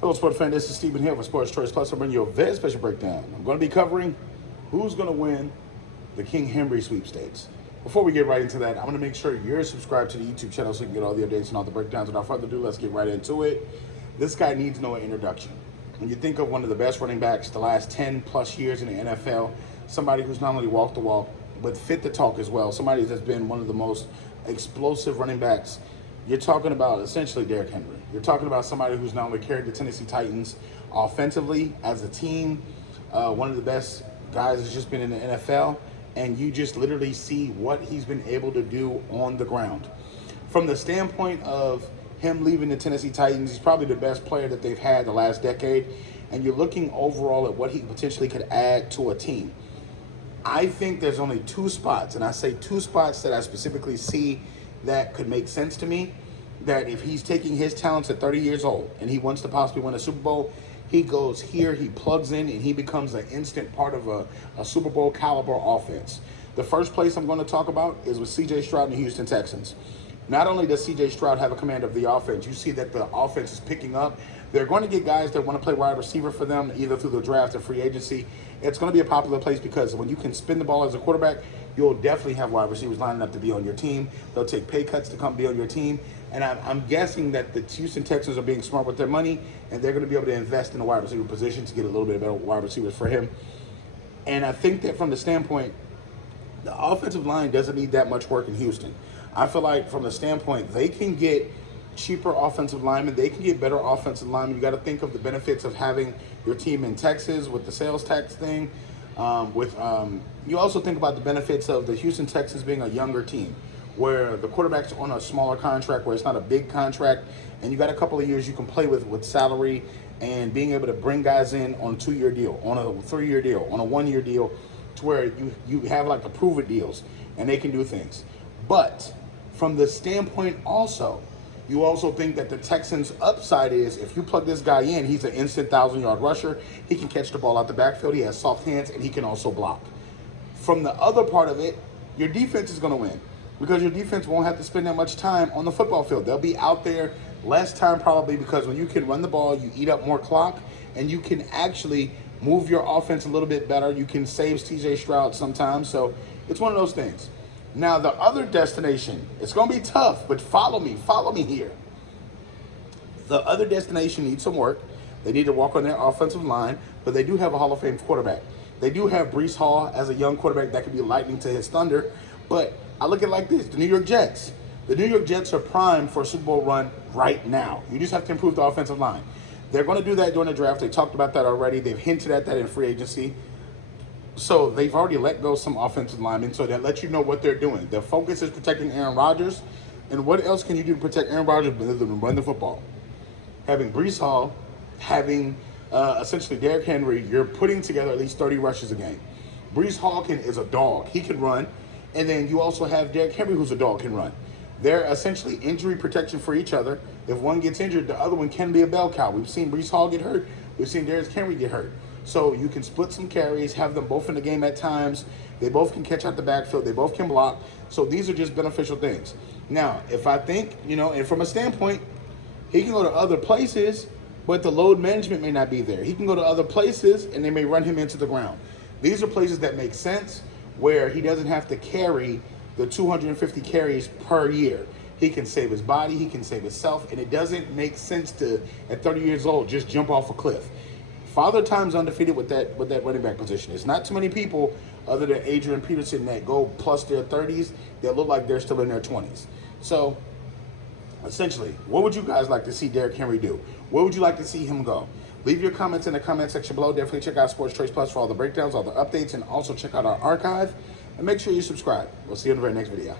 Hello, sports fan. This is Stephen here for Sports Choice Plus. I'm bringing you a very special breakdown. I'm going to be covering who's going to win the King Henry Sweepstakes. Before we get right into that, I'm going to make sure you're subscribed to the YouTube channel so you can get all the updates and all the breakdowns. Without further ado, let's get right into it. This guy needs no introduction. When you think of one of the best running backs the last 10 plus years in the NFL, somebody who's not only walked the walk, but fit the talk as well, somebody that's been one of the most explosive running backs, you're talking about essentially Derrick Henry. You're talking about somebody who's not only carried the Tennessee Titans offensively as a team, one of the best guys that's just been in the NFL, and you just literally see what he's been able to do on the ground. From the standpoint of him leaving the Tennessee Titans, he's probably the best player that they've had the last decade, and you're looking overall at what he potentially could add to a team. I think there's only two spots, and I say two spots that I specifically see that could make sense to me, that if he's taking his talents at 30 years old and he wants to possibly win a Super Bowl, he goes here, he plugs in, and he becomes an instant part of a Super Bowl caliber offense. The first place I'm going to talk about is with C.J. Stroud and the Houston Texans. Not only does C.J. Stroud have a command of the offense, you see that the offense is picking up. They're going to get guys that want to play wide receiver for them, either through the draft or free agency. It's going to be a popular place because when you can spin the ball as a quarterback, you'll definitely have wide receivers lining up to be on your team. They'll take pay cuts to come be on your team. And I'm guessing that the Houston Texans are being smart with their money, and they're going to be able to invest in the wide receiver position to get a little bit better wide receivers for him. And I think that from the standpoint, the offensive line doesn't need that much work in Houston. I feel like from the standpoint, they can get cheaper offensive linemen. They can get better offensive linemen. You got to think of the benefits of having your team in Texas with the sales tax thing. You also think about the benefits of the Houston Texans being a younger team, where the quarterback's on a smaller contract, where it's not a big contract, and you got a couple of years you can play with salary and being able to bring guys in on a 2-year deal, on a 3-year deal, on a 1-year deal, to where you have like the prove-it deals, and they can do things. But from the standpoint also, you also think that the Texans' upside is if you plug this guy in, he's an instant 1,000-yard rusher. He can catch the ball out the backfield. He has soft hands, and he can also block. From the other part of it, your defense is going to win because your defense won't have to spend that much time on the football field. They'll be out there less time probably because when you can run the ball, you eat up more clock, and you can actually move your offense a little bit better. You can save C.J. Stroud sometimes. So it's one of those things. Now, the other destination, it's going to be tough, but follow me here. The other destination needs some work. They need to work on their offensive line, but they do have a Hall of Fame quarterback. They do have Breece Hall as a young quarterback that could be lightning to his thunder, but I look at it like this, the New York Jets. The New York Jets are primed for a Super Bowl run right now. You just have to improve the offensive line. They're going to do that during the draft. They talked about that already. They've hinted at that in free agency. So they've already let go some offensive linemen, so that lets you know what they're doing. Their focus is protecting Aaron Rodgers, and what else can you do to protect Aaron Rodgers other than run the football? Having Breece Hall, having essentially Derrick Henry, you're putting together at least 30 rushes a game. Breece Hall is a dog. He can run, and then you also have Derrick Henry, who's a dog, can run. They're essentially injury protection for each other. If one gets injured, the other one can be a bell cow. We've seen Breece Hall get hurt. We've seen Derrick Henry get hurt. So you can split some carries, have them both in the game at times. They both can catch out the backfield. They both can block. So these are just beneficial things. Now, if I think, and from a standpoint, he can go to other places, but the load management may not be there. He can go to other places, and they may run him into the ground. These are places that make sense where he doesn't have to carry the 250 carries per year. He can save his body. He can save himself. And it doesn't make sense to, at 30 years old, just jump off a cliff. Father Time's undefeated with that running back position. It's not too many people other than Adrian Peterson that go plus their 30s that look like they're still in their 20s. So, essentially, what would you guys like to see Derrick Henry do? Where would you like to see him go? Leave your comments in the comment section below. Definitely check out Sports Choice Plus for all the breakdowns, all the updates, and also check out our archive. And make sure you subscribe. We'll see you in the very next video.